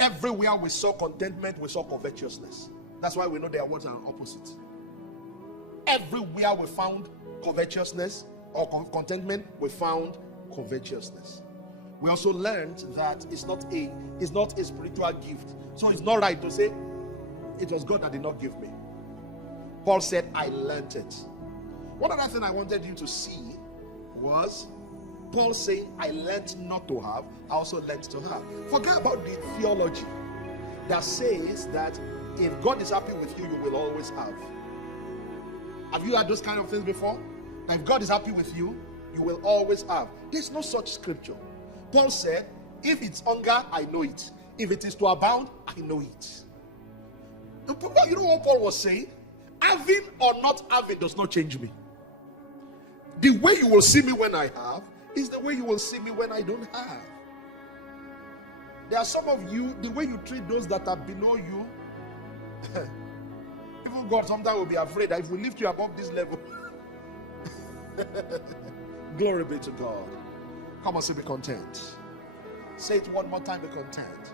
Everywhere we saw contentment, we saw covetousness. That's why we know they are words and opposites. Everywhere we found covetousness or contentment, we found covetousness. We also learned that it's not a spiritual gift. So it's not right to say it was God that did not give me. Paul said, I learned it. One other thing I wanted you to see was Paul saying, I learned not to have, I also learned to have. Forget about the theology that says that if God is happy with you, you will always have. Have you heard those kind of things before? That if God is happy with you, you will always have. There's no such scripture. Paul said, if it's hunger, I know it. If it is to abound, I know it. You know what Paul was saying? Having or not having does not change me. The way you will see me when I have is the way you will see me when I don't have. There are some of you, the way you treat those that are below you, even God sometimes will be afraid that if we lift you above this level. Glory be to God. Come on, say be content. Say it one more time, be content.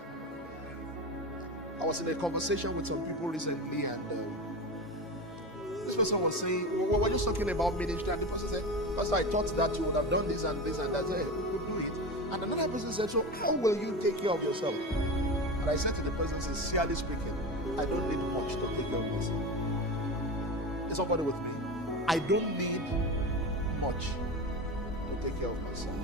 I was in a conversation with some people recently, and this person was saying, well, were you talking about ministry? And the person said, Pastor, I thought that you would have done this and this and that. I said, we could do it. And another person said, so how will you take care of yourself? And I said to the person, sincerely speaking, I don't need much to take care of myself. Is somebody with me? I don't need much to take care of myself.